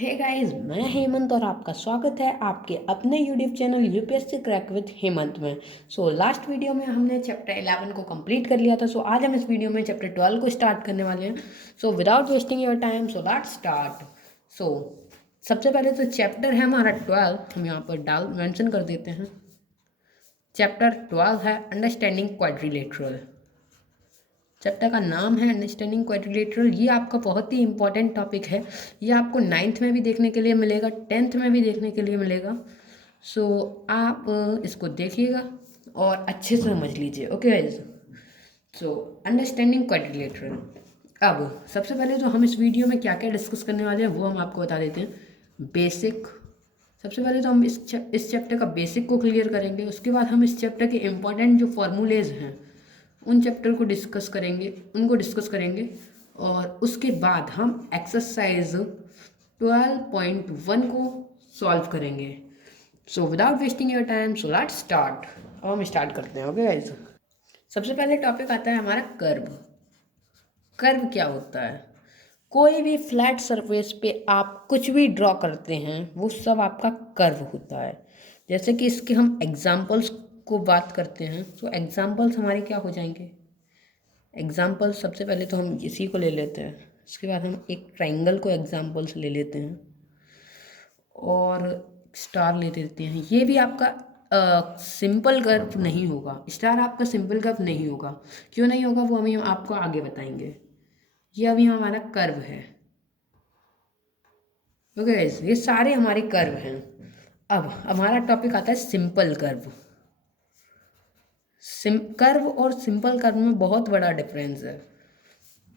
Hey guys, मैं हेमंत और आपका स्वागत है आपके अपने YouTube channel UPSC crack with Hemant में। लास्ट वीडियो में हमने चैप्टर 11 को कंप्लीट कर लिया था। आज हम इस वीडियो में चैप्टर 12 को स्टार्ट करने वाले हैं। Without wasting your time let's start. So सबसे पहले तो चैप्टर है हमारा 12, हम यहाँ पर डाल मेंशन कर देते हैं। चैप्टर 12 है अंडरस्टैंडिंग क्वाड्रिलेटरल। चैप्टर का नाम है अंडरस्टैंडिंग क्वाड्रिलेटरल। ये आपका बहुत ही इंपॉर्टेंट टॉपिक है। ये आपको 9th में भी देखने के लिए मिलेगा, 10th में भी देखने के लिए मिलेगा। आप इसको देखिएगा और अच्छे से समझ लीजिए। Okay guys, understanding quadrilateral. अब सबसे पहले तो हम इस वीडियो में क्या क्या डिस्कस करने वाले हैं वो हम आपको बता देते हैं। बेसिक, सबसे पहले तो हम इस चैप्टर का बेसिक को क्लियर करेंगे। उसके बाद हम इस चैप्टर के इम्पॉर्टेंट जो फॉर्मूलेज हैं उन चैप्टर को डिस्कस करेंगे और उसके बाद हम एक्सरसाइज 12.1 को सॉल्व करेंगे। Without wasting your time let's start. अब हम स्टार्ट करते हैं। ओके गाइस, सबसे पहले टॉपिक आता है हमारा कर्व। कर्व क्या होता है? कोई भी फ्लैट सरफेस पे आप कुछ भी ड्रॉ करते हैं वो सब आपका कर्व होता है। जैसे कि इसके हम एग्जाम्पल्स को बात करते हैं एग्जाम्पल्स हमारे क्या हो जाएंगे। एग्जाम्पल सबसे पहले तो हम इसी को ले लेते हैं, इसके बाद हम एक ट्राइंगल को एग्जाम्पल्स ले लेते हैं और स्टार ले लेते हैं। ये भी आपका सिंपल कर्व नहीं होगा, स्टार आपका सिंपल कर्व नहीं होगा। क्यों नहीं होगा वो हम आपको आगे बताएंगे। ये अभी हमारा कर्व है। ओके गाइस, ये सारे हमारे कर्व हैं। अब हमारा टॉपिक आता है सिंपल कर्व। कर्व और सिंपल कर्व में बहुत बड़ा डिफरेंस है।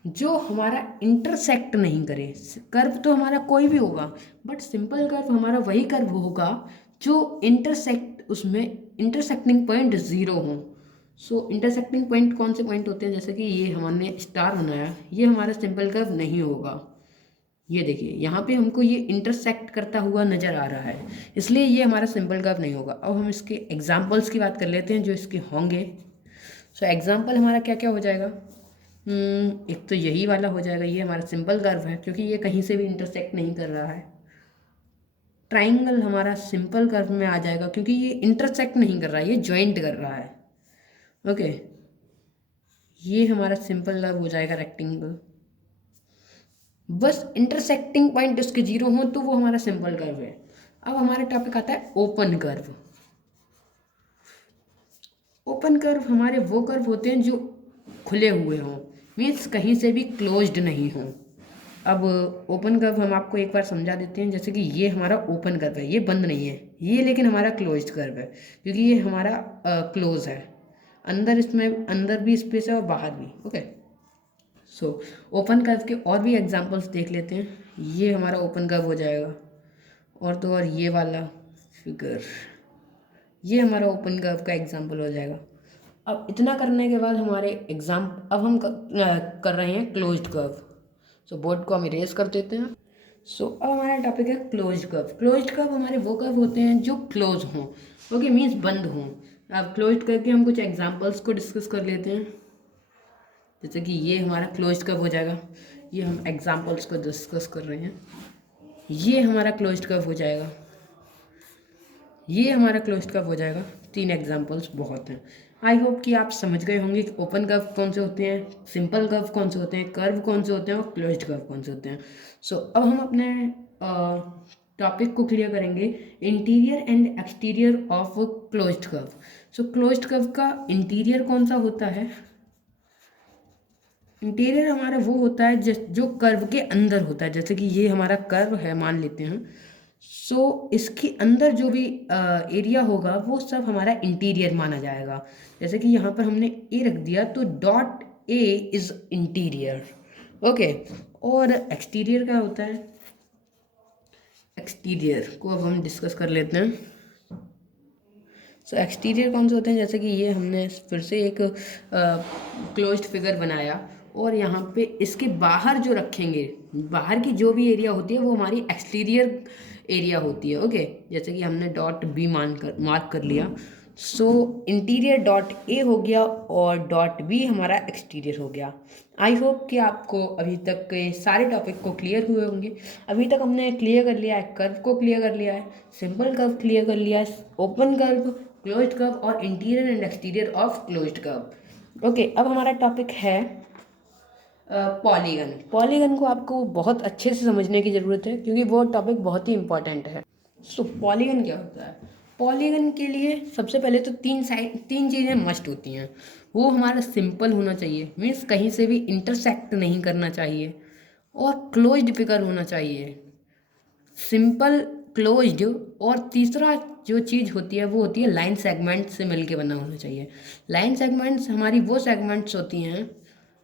जो हमारा इंटरसेक्ट नहीं करे, कर्व तो हमारा कोई भी होगा बट सिंपल कर्व हमारा वही कर्व होगा जो उसमें इंटरसेक्टिंग पॉइंट ज़ीरो हो। इंटरसेक्टिंग पॉइंट कौन से पॉइंट होते हैं? जैसे कि ये हमने स्टार बनाया, ये हमारा सिंपल कर्व नहीं होगा। ये देखिए यहाँ पे हमको ये इंटरसेक्ट करता हुआ नज़र आ रहा है, इसलिए ये हमारा सिंपल कर्व नहीं होगा। अब हम इसके एग्जाम्पल्स की बात कर लेते हैं जो इसके होंगे। एग्जाम्पल हमारा क्या क्या हो जाएगा? एक तो यही वाला हो जाएगा, ये हमारा सिंपल कर्व है क्योंकि ये कहीं से भी इंटरसेक्ट नहीं कर रहा है। ट्राइंगल हमारा सिंपल कर्व में आ जाएगा क्योंकि ये इंटरसेक्ट नहीं कर रहा है, ये ज्वाइंट कर रहा है। ओके, ये हमारा सिंपल कर्व हो जाएगा। रेक्टेंगल, बस इंटरसेक्टिंग पॉइंट उसके जीरो हो तो वो हमारा सिंपल कर्व है। अब हमारा टॉपिक आता है ओपन कर्व। ओपन कर्व हमारे वो कर्व होते हैं जो खुले हुए हों, मीन्स कहीं से भी क्लोज्ड नहीं हों। अब ओपन कर्व हम आपको एक बार समझा देते हैं। जैसे कि ये हमारा ओपन कर्व है, ये बंद नहीं है, ये लेकिन हमारा क्लोज्ड कर्व है क्योंकि ये हमारा क्लोज है। अंदर इसमें अंदर भी स्पेस है और बाहर भी। ओके, ओपन कर्व के और भी एग्जांपल्स देख लेते हैं। ये हमारा ओपन कर्व हो जाएगा और तो और ये वाला फिगर, ये हमारा ओपन कर्व का एग्जांपल हो जाएगा। अब इतना करने के बाद हमारे अब हम कर रहे हैं क्लोज्ड कर्व। बोर्ड को हम इरेज कर देते हैं। अब हमारा टॉपिक है क्लोज्ड कर्व। क्लोज्ड कर्व हमारे वो कर्व होते हैं जो क्लोज हों। ओके, मीन्स बंद हों। अब क्लोज्ड कर्व के हम कुछ एग्जांपल्स को डिस्कस कर लेते हैं। जैसे कि ये हमारा क्लोज्ड कर्व हो जाएगा, ये हम एग्जांपल्स को डिस्कस कर रहे हैं। ये हमारा क्लोज्ड कर्व हो जाएगा, ये हमारा क्लोज्ड कर्व हो जाएगा। 3 एग्जांपल्स बहुत हैं। आई होप कि आप समझ गए होंगे कि ओपन कर्व कौन से होते हैं, सिंपल कर्व कौन से होते हैं, कर्व कौन से होते हैं और क्लोज्ड कर्व कौन से होते हैं। अब हम अपने टॉपिक को क्लियर करेंगे, interior and exterior of closed curve. Closed curve का इंटीरियर कौन सा होता है? इंटीरियर हमारा वो होता है जो कर्व के अंदर होता है। जैसे कि ये हमारा कर्व है मान लेते हैं, इसके अंदर जो भी एरिया होगा वो सब हमारा इंटीरियर माना जाएगा। जैसे कि यहाँ पर हमने ए रख दिया तो dot A is interior. Okay, और एक्सटीरियर क्या होता है? एक्सटीरियर को अब हम डिस्कस कर लेते हैं। एक्सटीरियर कौन से होते हैं? जैसे कि ये हमने फिर से एक क्लोज्ड फिगर बनाया और यहाँ पे इसके बाहर जो रखेंगे, बाहर की जो भी एरिया होती है वो हमारी एक्सटीरियर एरिया होती है। ओके, जैसे कि हमने डॉट बी मार्क कर लिया सो इंटीरियर डॉट ए हो गया और डॉट बी हमारा एक्सटीरियर हो गया। आई होप कि आपको अभी तक के सारे टॉपिक को क्लियर हुए होंगे। अभी तक हमने क्लियर कर लिया है, कर्व को क्लियर कर लिया है, सिंपल कर्व क्लियर कर लिया है, ओपन कर्व, क्लोज्ड कर्व और interior and exterior of closed curve. Okay, अब हमारा टॉपिक है पॉलीगन। पॉलीगन को आपको बहुत अच्छे से समझने की ज़रूरत है क्योंकि वो टॉपिक बहुत ही इंपॉर्टेंट है। सो पॉलीगन क्या होता है? पॉलीगन के लिए सबसे पहले तो तीन चीज़ें मस्ट होती हैं। वो हमारा सिंपल होना चाहिए, मीन्स कहीं से भी इंटरसेक्ट नहीं करना चाहिए, और क्लोज्ड फिगर होना चाहिए, सिंपल, क्लोज्ड, और तीसरा जो चीज़ होती है वो होती है लाइन सेगमेंट से मिलके बना होना चाहिए। लाइन सेगमेंट्स हमारी वो सेगमेंट्स होती हैं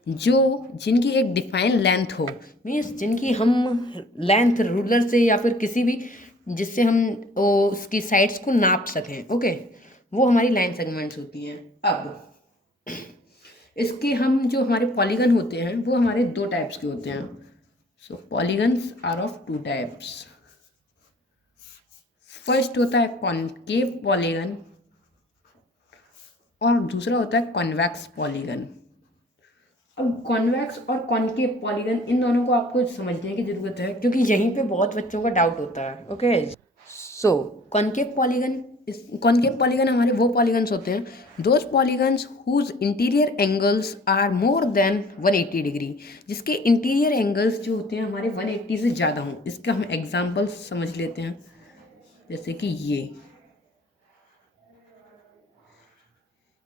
जो जिनकी एक डिफाइन लेंथ हो, मीन्स जिनकी हम लेंथ रूलर से या फिर किसी भी जिससे हम उसकी साइड्स को नाप सकें। ओके, वो हमारी लाइन सेगमेंट्स होती हैं। अब इसके हम जो हमारे पॉलीगन होते हैं वो हमारे दो टाइप्स के होते हैं। So polygons are of two types. First होता है कॉनकेव पॉलीगन और दूसरा होता है कॉन्वेक्स पॉलीगन। अब कॉन्वेक्स और कॉनकेव पॉलीगन इन दोनों को आपको समझने की ज़रूरत है क्योंकि यहीं पे बहुत बच्चों का डाउट होता है। ओके, सो कॉनकेव पॉलीगन हमारे वो पॉलीगन्स होते हैं those polygons whose interior angles are more than 180 degree, जिसके इंटीरियर एंगल्स जो होते हैं हमारे 180 से ज़्यादा हों। इसका हम एग्जांपल्स समझ लेते हैं, जैसे कि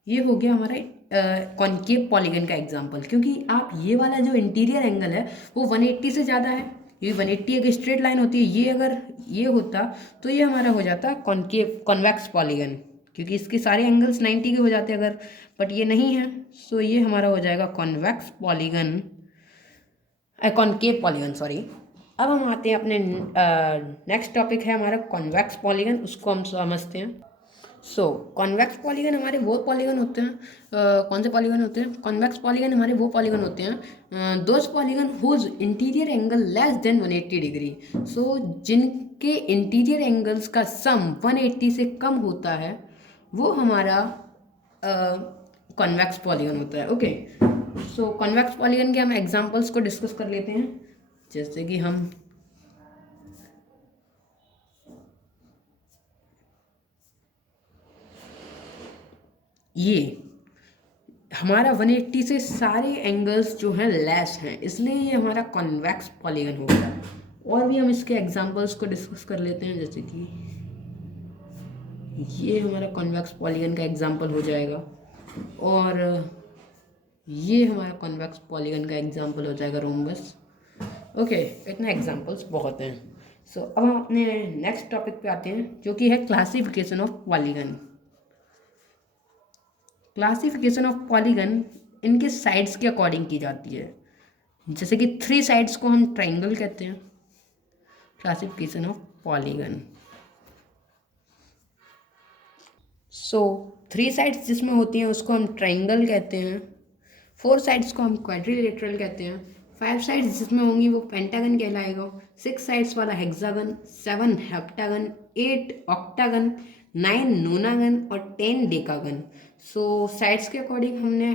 ये हो गया हमारा कॉनकेव पॉलीगन का एग्जांपल, क्योंकि आप ये वाला जो इंटीरियर एंगल है वो 180 से ज़्यादा है। ये 180 एक स्ट्रेट लाइन होती है, ये अगर ये होता तो ये हमारा हो जाता कॉन्वेक्स पॉलीगन, क्योंकि इसके सारे एंगल्स 90 के हो जाते अगर, बट ये नहीं है। सो ये हमारा हो जाएगा convex polygon, concave polygon, sorry. अब हम आते हैं अपने नेक्स्ट टॉपिक है हमारा कॉन्वेक्स पॉलीगन, उसको हम समझते हैं। सो कॉन्वेक्स पॉलीगन हमारे वो पॉलीगन होते हैं, कौन से पॉलीगन होते हैं? कॉन्वेक्स पॉलीगन हमारे वो पॉलीगन होते हैं those polygons whose interior angle less than 180 degree. So जिनके इंटीरियर एंगल्स का सम 180 से कम होता है वो हमारा कॉन्वेक्स पॉलीगन होता है। ओके, सो कॉन्वेक्स पॉलीगन के हम एग्जांपल्स को डिस्कस कर लेते हैं, जैसे कि हम ये हमारा 180 से सारे एंगल्स जो हैं लेस हैं, इसलिए ये हमारा कॉन्वेक्स पॉलीगन हो गया। और भी हम इसके एग्जांपल्स को डिस्कस कर लेते हैं, जैसे कि ये हमारा कॉन्वेक्स पॉलीगन का एग्जांपल हो जाएगा और ये हमारा कॉन्वेक्स पॉलीगन का एग्जांपल हो जाएगा रोम्बस। ओके, इतने एग्जांपल्स बहुत हैं। सो अब हम अपने नेक्स्ट टॉपिक पे आते हैं जो कि है classification of polygon. Classification of polygon इनके साइड्स के अकॉर्डिंग की जाती है, जैसे कि 3 साइड्स को हम ट्राइंगल कहते हैं। Classification of polygon, so 3 sides जिसमें होती हैं उसको हम ट्राइंगल कहते हैं, 4 साइड्स को हम क्वाड्रिलेटरल कहते हैं, 5 साइड्स जिसमें होंगी वो पेंटागन कहलाएगा, 6 साइड्स वाला हेक्सागन, 7 हेप्टागन, 8 ऑक्टागन, 9 नोनागन और 10 डेकागन। सो साइड्स के अकॉर्डिंग हमने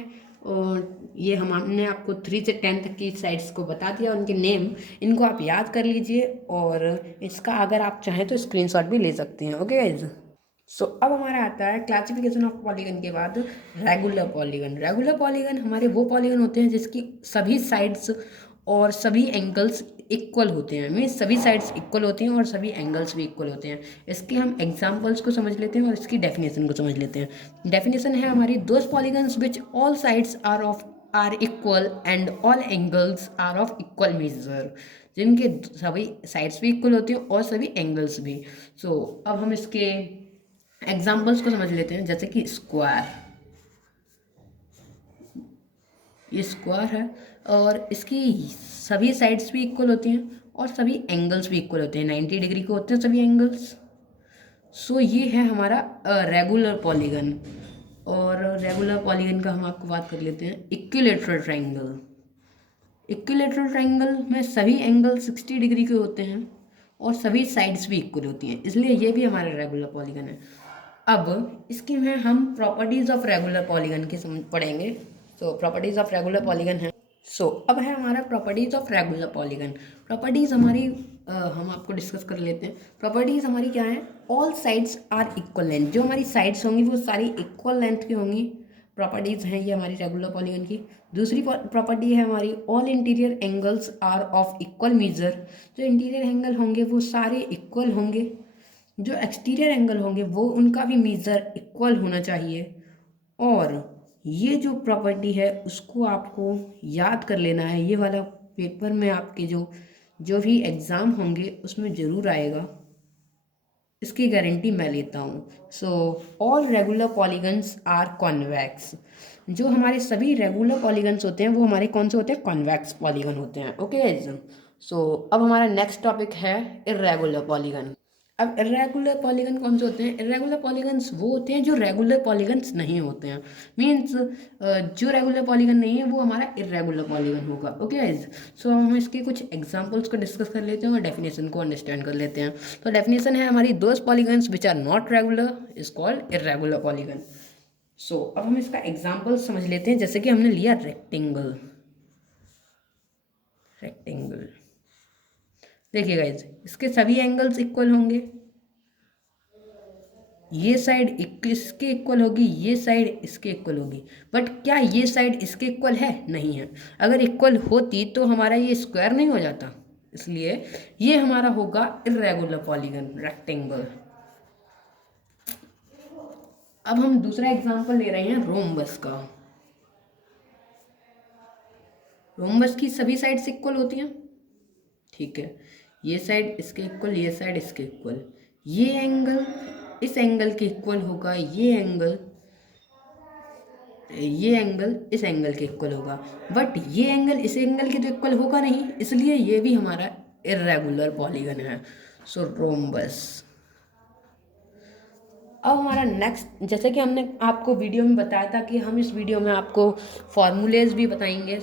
आपको 3 से 10 तक की साइड्स को बता दिया, उनके नेम, इनको आप याद कर लीजिए और इसका अगर आप चाहें तो स्क्रीनशॉट भी ले सकते हैं। ओके गाइज, सो अब हमारा आता है क्लासिफिकेशन ऑफ पॉलीगन के बाद रेगुलर पॉलीगन। रेगुलर पॉलीगन हमारे वो पॉलीगन होते हैं जिसकी सभी साइड्स और सभी एंगल्स इक्वल होते हैं, मीन्स सभी साइड्स इक्वल होती हैं और सभी एंगल्स भी इक्वल होते हैं। इसके हम एग्जांपल्स को समझ लेते हैं और इसकी डेफिनेशन को समझ लेते हैं। डेफिनेशन है हमारी those polygons which all sides are equal and all angles are of equal measure, जिनके सभी साइड्स भी इक्वल होती हैं और सभी एंगल्स भी। सो अब हम इसके एग्जाम्पल्स को समझ लेते हैं, जैसे कि स्क्वायर, ये स्क्वायर है और इसकी सभी साइड्स भी इक्वल होती हैं और सभी एंगल्स भी इक्वल होते हैं, 90 डिग्री के होते हैं सभी एंगल्स। सो ये है हमारा रेगुलर पॉलीगन। और रेगुलर पॉलीगन का हम आपको बात कर लेते हैं इक्विलेटरल ट्रायंगल। इक्विलेटरल ट्रायंगल में सभी एंगल 60 डिग्री के होते हैं और सभी साइड्स भी इक्वल होती हैं, इसलिए ये भी हमारा रेगुलर पॉलीगन है। अब इसकी में हम प्रॉपर्टीज़ ऑफ रेगुलर पॉलीगन की पढ़ेंगे। तो प्रॉपर्टीज़ ऑफ रेगुलर पॉलीगन है। अब है हमारा properties of regular polygon. Properties हमारी हम आपको डिस्कस कर लेते हैं। प्रॉपर्टीज़ हमारी क्या है? All sides are equal length. जो हमारी साइड्स होंगी वो सारी इक्वल लेंथ की होंगी। प्रॉपर्टीज़ हैं ये हमारी रेगुलर पॉलीगन की। दूसरी प्रॉपर्टी है हमारी all interior angles are of equal measure. जो इंटीरियर एंगल होंगे वो सारे इक्वल होंगे। जो एक्सटीरियर एंगल होंगे वो उनका भी मेज़र इक्वल होना चाहिए। और ये जो प्रॉपर्टी है उसको आपको याद कर लेना है। ये वाला पेपर में आपके जो भी एग्ज़ाम होंगे उसमें ज़रूर आएगा, इसकी गारंटी मैं लेता हूँ। All regular polygons are convex. जो हमारे सभी रेगुलर पॉलीगन्स होते हैं वो हमारे कौन से होते हैं? कॉन्वेक्स पॉलीगन होते हैं। ओके। अब हमारा नेक्स्ट टॉपिक है इर्रेगुलर पॉलीगन। अब इर्रेगुलर पॉलीगन कौन से होते हैं? इर्रेगुलर पॉलीगन्स वो होते हैं जो रेगुलर पॉलीगन्स नहीं होते हैं। मीन्स जो रेगुलर पॉलीगन नहीं है वो हमारा इर्रेगुलर पॉलीगन होगा। Okay guys. हम इसके कुछ एग्जांपल्स को डिस्कस कर लेते हैं और डेफिनेशन को अंडरस्टैंड कर लेते हैं। तो डेफिनेशन है हमारी, those polygons which are not regular is called irregular polygon. अब हम इसका एग्जाम्पल समझ लेते हैं। जैसे कि हमने लिया रेक्टेंगल। देखिए गाइज, इसके सभी एंगल्स इक्वल होंगे। ये साइड इसके इक्वल होगी, ये साइड इसके इक्वल होगी। बट क्या ये साइड इसके इक्वल है? नहीं है। अगर इक्वल होती तो हमारा ये स्क्वायर नहीं हो जाता। इसलिए ये हमारा होगा इर्रेगुलर पॉलीगन, रेक्टेंगल। अब हम दूसरा एग्जांपल ले रहे हैं रोम्बस का। रोम्बस की सभी साइड्स इक्वल होती हैं, ठीक है। ये साइड इसके इक्वल, ये साइड इसके इक्वल। ये एंगल इस एंगल के इक्वल होगा, ये एंगल इस एंगल के इक्वल होगा। बट ये एंगल इस एंगल के तो इक्वल होगा नहीं, इसलिए ये भी हमारा इर्रेगुलर पॉलीगन है। रोम्बस। अब हमारा नेक्स्ट, जैसे कि हमने आपको वीडियो में बताया था कि हम इस वीडियो में आपको फार्मूलेज भी बताएंगे।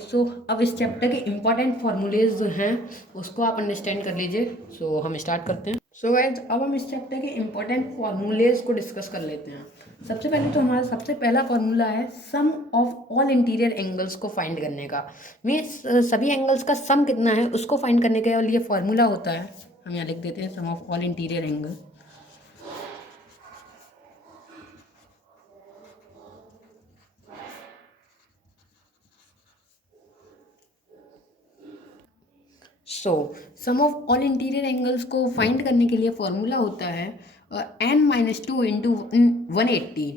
अब इस चैप्टर के इम्पॉर्टेंट फार्मूलेज जो हैं उसको आप अंडरस्टैंड कर लीजिए। हम स्टार्ट करते हैं। गाइज, अब हम इस चैप्टर के इम्पॉर्टेंट फार्मूलेज को डिस्कस कर लेते हैं। सबसे पहले तो हमारा सबसे पहला फार्मूला है सम ऑफ ऑल इंटीरियर एंगल्स को फाइंड करने का। मीन्स सभी एंगल्स का सम कितना है उसको फाइंड करने के लिए फार्मूला होता है। हम यहाँ लिख देते हैं sum of all interior angle. Sum of all interior angles को फाइंड करने के लिए फॉर्मूला होता है n-2 इंटू 180।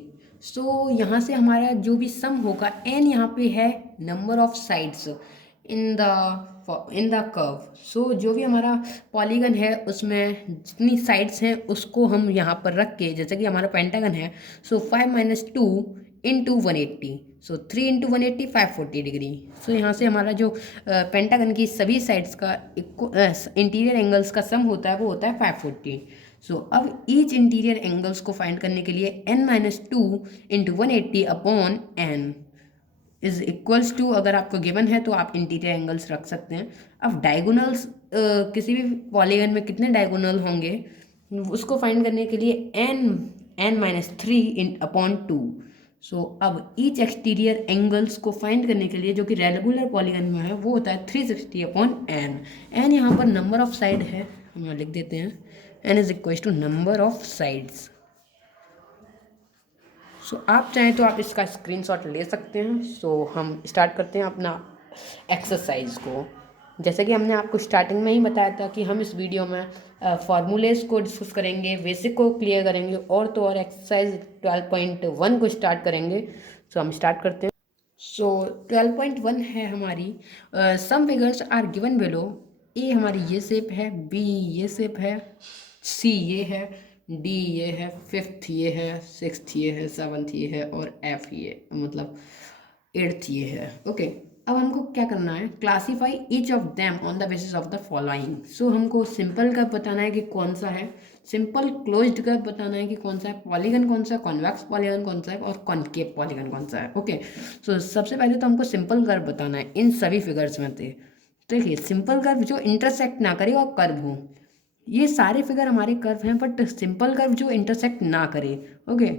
यहाँ से हमारा जो भी सम होगा, n यहाँ पे है number of sides in the curve. जो भी हमारा पॉलीगन है उसमें जितनी साइड्स हैं उसको हम यहाँ पर रख के, जैसे कि हमारा पेंटागन है, 5-2 इंटू 180। 3 into 180 540 degree. यहाँ से हमारा जो पेंटागन की सभी साइड्स का इंटीरियर एंगल्स का सम होता है वो होता है 540। अब ईच इंटीरियर एंगल्स को फाइंड करने के लिए n-2 into 180 upon n is equals to, अगर आपको गिवन है तो आप इंटीरियर एंगल्स रख सकते हैं। अब डायगोनल्स, किसी भी पॉलीगन में कितने डायगोनल होंगे उसको फाइंड करने के लिए n-3 अपॉन 2। अब ईच एक्सटीरियर एंगल्स को फाइंड करने के लिए, जो कि रेगुलर पॉलीगन में है, वो होता है 360 अपॉन n। यहाँ पर नंबर ऑफ साइड है, हम यहाँ लिख देते हैं n is equal to number of sides. आप चाहें तो आप इसका स्क्रीनशॉट ले सकते हैं। हम स्टार्ट करते हैं अपना एक्सरसाइज को। जैसे कि हमने आपको स्टार्टिंग में ही बताया था कि हम इस वीडियो में फार्मूलेज को डिस्कस करेंगे, बेसिक को क्लियर करेंगे, और तो और एक्सरसाइज 12.1 को स्टार्ट करेंगे। हम स्टार्ट करते हैं। 12.1 है हमारी, some figures are given below. ए हमारी ये शेप है, बी ये शेप है, सी ये है, डी ये है, फिफ्थ ये है, सिक्स्थ ये है, सेवन्थ ये है, और एफ ये मतलब एट्थ ये है। ओके। अब हमको क्या करना है? Classify each of them on the basis of the following. हमको सिंपल कर्व बताना है कि कौन सा है, सिंपल क्लोज्ड कर्व बताना है कि कौन सा है, पॉलीगन कौन सा है, कॉन्वेक्स पॉलीगन कौन सा है, और कॉनकेव पॉलीगन कौन सा है। ओके। सबसे पहले तो हमको सिंपल कर्व बताना है इन सभी फिगर्स में से। देखिए, सिंपल कर्व जो इंटरसेक्ट ना करे और कर्व हो, ये सारे फिगर हमारे कर्व हैं, बट सिंपल कर्व जो इंटरसेक्ट ना करे। ओके,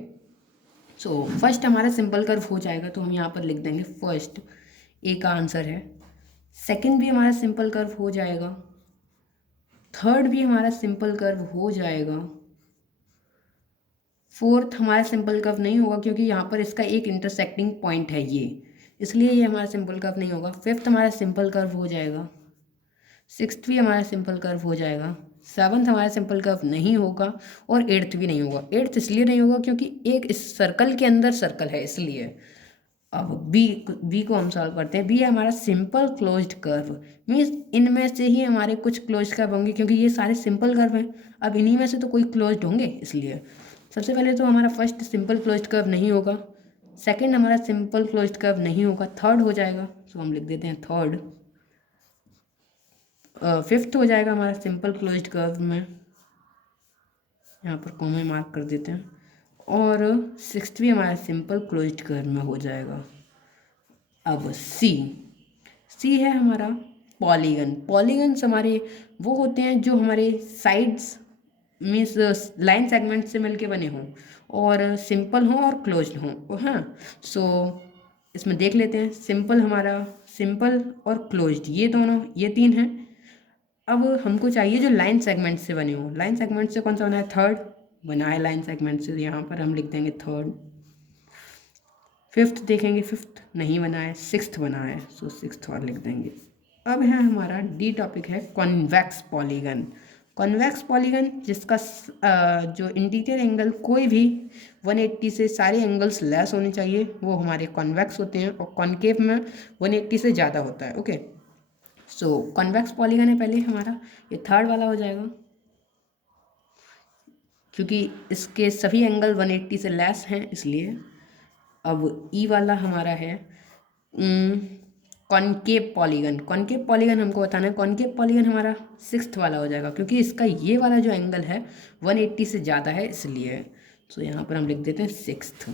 सो फर्स्ट हमारा सिंपल कर्व हो जाएगा, तो हम यहाँ पर लिख देंगे फर्स्ट, ए का आंसर है। सेकंड भी हमारा सिंपल कर्व हो जाएगा, थर्ड भी हमारा सिंपल कर्व हो जाएगा, फोर्थ हमारा सिंपल कर्व नहीं होगा क्योंकि यहाँ पर इसका एक इंटरसेक्टिंग पॉइंट है ये, इसलिए ये हमारा सिंपल कर्व नहीं होगा। फिफ्थ हमारा सिंपल कर्व हो जाएगा, सिक्स्थ भी हमारा सिंपल कर्व हो जाएगा, सेवन्थ हमारा सिंपल कर्व नहीं होगा, और एट्थ भी नहीं होगा। एट्थ इसलिए नहीं होगा क्योंकि एक इस सर्कल के अंदर सर्कल है, इसलिए। अब बी को हम सॉल्व करते हैं। बी है हमारा सिंपल क्लोज्ड कर्व, मीन्स इनमें से ही हमारे कुछ क्लोज्ड कर्व होंगे क्योंकि ये सारे सिंपल कर्व हैं। अब इन्हीं में से तो कोई क्लोज्ड होंगे, इसलिए सबसे पहले तो हमारा फर्स्ट सिंपल क्लोज्ड कर्व नहीं होगा, सेकंड हमारा सिंपल क्लोज्ड कर्व नहीं होगा, थर्ड हो जाएगा, सो हम लिख देते हैं थर्ड। फिफ्थ हो जाएगा हमारा सिंपल क्लोज्ड कर्व में, यहाँ पर कॉमा मार्क कर देते हैं, और सिक्स्थ भी हमारा सिंपल क्लोज्ड कर्व में हो जाएगा। अब सी है हमारा पॉलीगन। पॉलीगन्स हमारे वो होते हैं जो हमारे साइड्स मीन्स लाइन सेगमेंट से मिलके बने हों और सिंपल हों और क्लोज्ड हों। हाँ, सो इसमें देख लेते हैं। सिंपल हमारा सिंपल और क्लोज्ड, ये दोनों, ये तीन हैं। अब हमको चाहिए जो लाइन सेगमेंट से बने हों। लाइन सेगमेंट से कौन सा बना है? थर्ड बना है लाइन सेगमेंट से, यहाँ पर हम लिख देंगे थर्ड। फिफ्थ देखेंगे, फिफ्थ नहीं बना है, सिक्स्थ बना है, सो सिक्स्थ और लिख देंगे। अब है हमारा डी टॉपिक है कॉन्वेक्स पॉलीगन। कॉन्वेक्स पॉलीगन जिसका जो इंटीरियर एंगल कोई भी 180 से सारे एंगल्स लेस होने चाहिए, वो हमारे कॉन्वेक्स होते हैं, और कॉनकेव में 180 से ज़्यादा होता है। ओके, सो कॉन्वेक्स पॉलीगन है पहले हमारा, ये थर्ड वाला हो जाएगा क्योंकि इसके सभी एंगल 180 से लेस हैं, इसलिए। अब ई वाला हमारा है कॉनकेव पॉलीगन। कॉनकेव पॉलीगन हमको बताना है। कॉनकेव पॉलीगन हमारा सिक्स्थ वाला हो जाएगा क्योंकि इसका ये वाला जो एंगल है 180 से ज़्यादा है, इसलिए। सो यहाँ पर हम लिख देते हैं सिक्स्थ।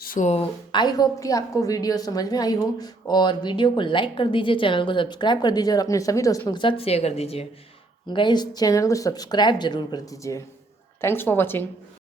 सो आई होप कि आपको वीडियो समझ में आई हो, और वीडियो को लाइक कर दीजिए, चैनल को सब्सक्राइब कर दीजिए, और अपने सभी दोस्तों के साथ शेयर कर दीजिए। गाइस, चैनल को सब्सक्राइब जरूर कर दीजिए। Thanks for watching.